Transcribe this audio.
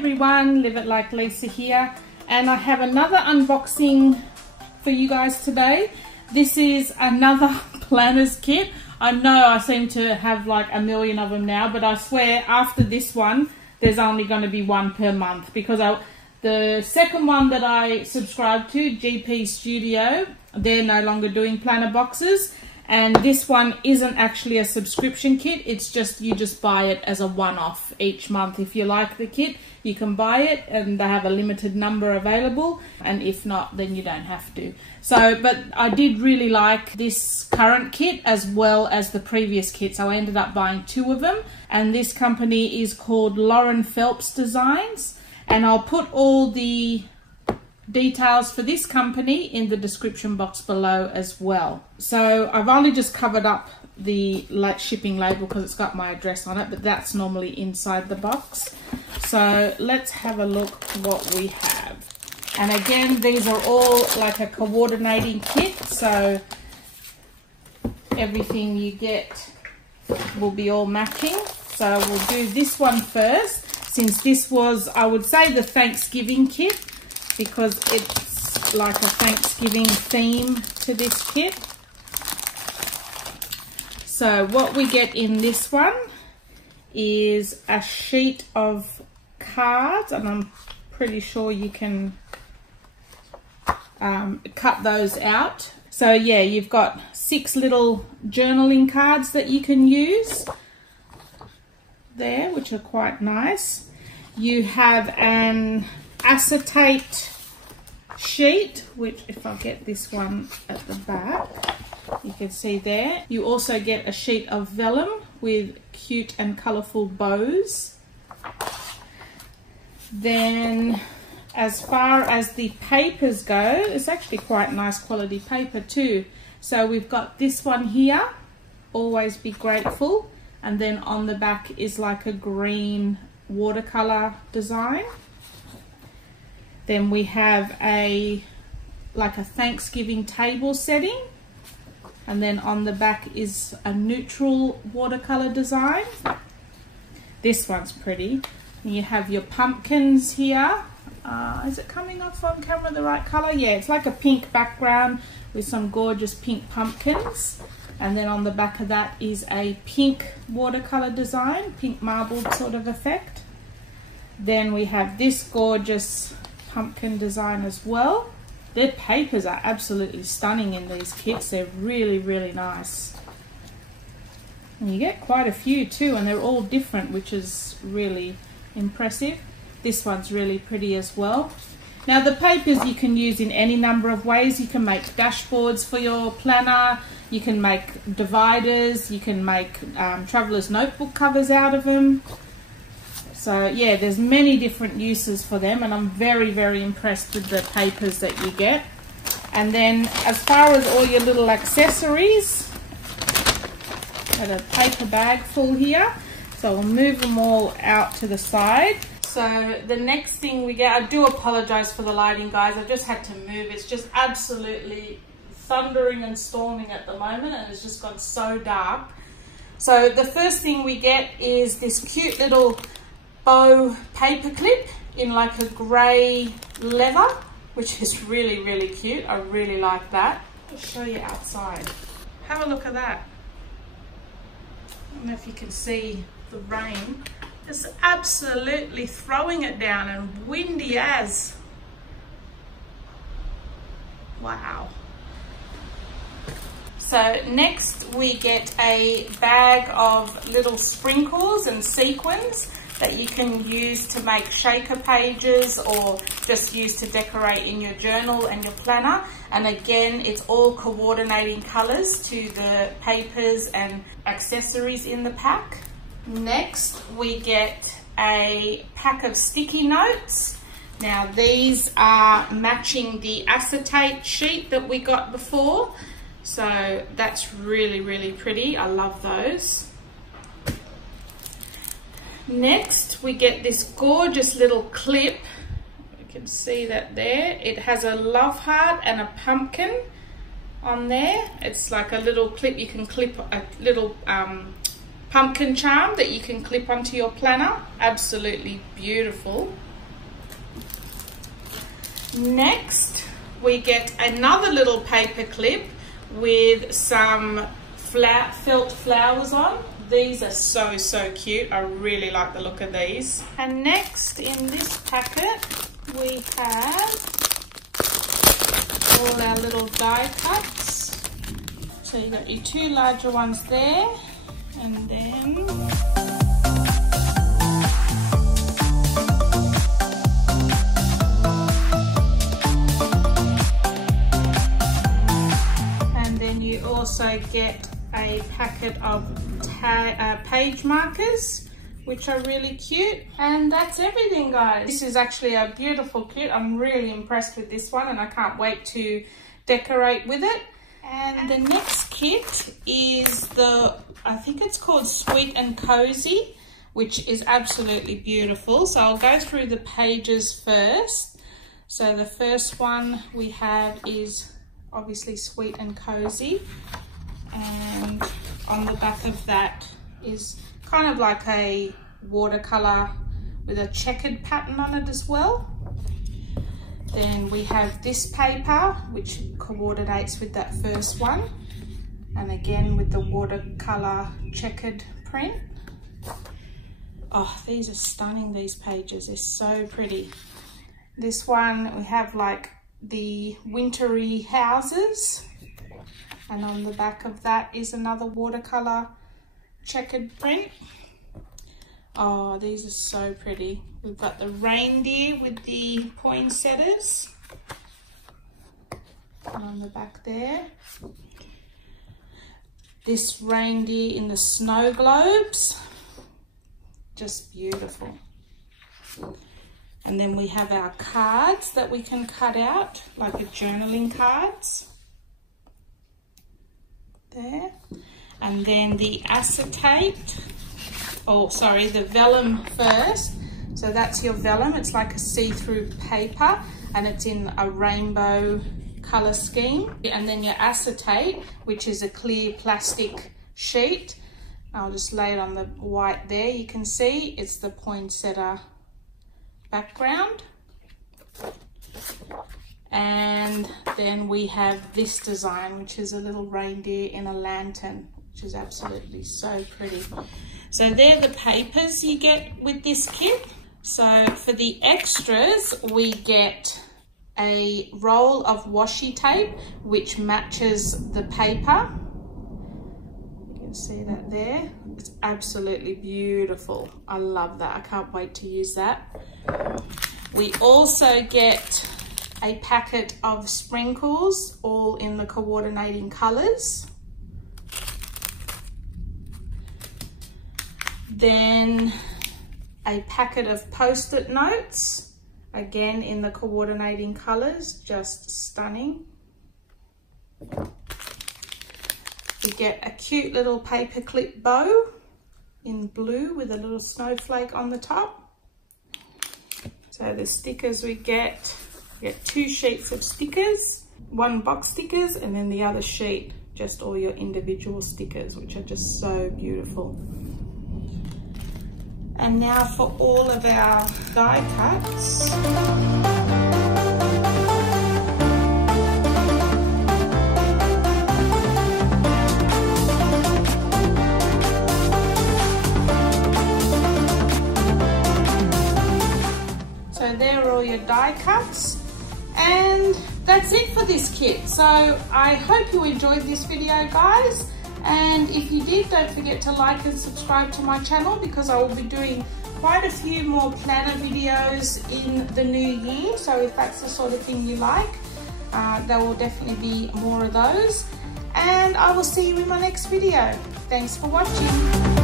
everyone, Live It Like Lisa here, and I have another unboxing for you guys today. This is another planners kit. I know I seem to have like a million of them now, but I swear after this one there's only going to be one per month, because the second one that I subscribed to, GP Studio, they're no longer doing planner boxes. And this one isn't actually a subscription kit. It's just, you just buy it as a one-off each month. If you like the kit, you can buy it, and they have a limited number available. And if not, then you don't have to. So, but I did really like this current kit as well as the previous kit. So I ended up buying two of them. And this company is called Phelps Designs. And I'll put all the details for this company in the description box below as well. So I've only just covered up the shipping label because it's got my address on it, but that's normally inside the box. So let's have a look what we have. And again, these are all like a coordinating kit, so everything you get will be all matching. So we'll do this one first, since this was, I would say, the Thanksgiving kit, because it's like a Thanksgiving theme to this kit. So what we get in this one is a sheet of cards, and I'm pretty sure you can cut those out. So yeah, you've got 6 little journaling cards that you can use there, which are quite nice. You have an acetate sheet, which, if I get this one at the back, you can see there. You also get a sheet of vellum with cute and colourful bows. Then as far as the papers go, it's actually quite nice quality paper too. So we've got this one here, Always Be Grateful, and then on the back is like a green watercolour design. Then we have like a Thanksgiving table setting, and then on the back is a neutral watercolor design. This one's pretty. And you have your pumpkins here. Is it coming off on camera the right color? Yeah, it's like a pink background with some gorgeous pink pumpkins. And then on the back of that is a pink watercolor design, pink marbled sort of effect. Then we have this gorgeous pumpkin design as well. Their papers are absolutely stunning in these kits. They're really, really nice. And you get quite a few too, and they're all different, which is really impressive. This one's really pretty as well. Now the papers you can use in any number of ways. You can make dashboards for your planner, you can make dividers, you can make traveler's notebook covers out of them. So yeah, there's many different uses for them, and I'm very, very impressed with the papers that you get. And then as far as all your little accessories, got a paper bag full here. So we'll move them all out to the side. So the next thing we get, I do apologize for the lighting, guys. I've just had to move. It's just absolutely thundering and storming at the moment, and it's just got so dark. So the first thing we get is this cute little bow paper clip in like a grey leather, which is really, really cute. I really like that. I'll show you outside. Have a look at that. I don't know if you can see the rain. It's absolutely throwing it down, and windy as. Wow. So next we get a bag of little sprinkles and sequins that you can use to make shaker pages, or just use to decorate in your journal and your planner. And again, it's all coordinating colors to the papers and accessories in the pack. Next, we get a pack of sticky notes. Now these are matching the acetate sheet that we got before. So that's really, really pretty. I love those. Next, we get this gorgeous little clip. You can see that there. It has a love heart and a pumpkin on there. It's like a little clip. You can clip a little pumpkin charm that you can clip onto your planner. Absolutely beautiful. Next, we get another little paper clip with some felt flowers on. These are so cute. I really like the look of these. And next in this packet, we have all our little die cuts. So you got your 2 larger ones there, and then you also get a packet of page markers, which are really cute. And that's everything, guys. This is actually a beautiful kit. I'm really impressed with this one, and I can't wait to decorate with it. And the next kit is I think it's called Sweet and Cozy, which is absolutely beautiful. So I'll go through the pages first. So the first one we have is obviously Sweet and Cozy, and on the back of that is kind of like a watercolor with a checkered pattern on it as well. Then we have this paper, which coordinates with that first one, and again with the watercolor checkered print. Oh, these are stunning, these pages. They're so pretty. This one we have like the wintry houses, and on the back of that is another watercolor checkered print. Oh, these are so pretty. We've got the reindeer with the poinsettias, and on the back there, this reindeer in the snow globes, just beautiful. And then we have our cards that we can cut out, like a journaling cards. There. And then the acetate, the vellum first. So that's your vellum. It's like a see-through paper, and it's in a rainbow color scheme. And then your acetate, which is a clear plastic sheet. I'll just lay it on the white there. You can see it's the poinsettia background. And then we have this design, which is a little reindeer in a lantern, which is absolutely so pretty. So they're the papers you get with this kit. So for the extras, we get a roll of washi tape, which matches the paper. You can see that there. It's absolutely beautiful. I love that. I can't wait to use that. We also get a packet of sprinkles, all in the coordinating colors. Then a packet of post-it notes, again in the coordinating colors, just stunning. We get a cute little paper clip bow in blue with a little snowflake on the top. So the stickers we get 2 sheets of stickers, 1 box stickers, and then the other sheet, just all your individual stickers, which are just so beautiful. And now for all of our die cuts. So there are all your die cuts, and that's it for this kit. So I hope you enjoyed this video, guys, and if you did, don't forget to like and subscribe to my channel, because I will be doing quite a few more planner videos in the new year. So if that's the sort of thing you like, there will definitely be more of those, and I will see you in my next video. Thanks for watching.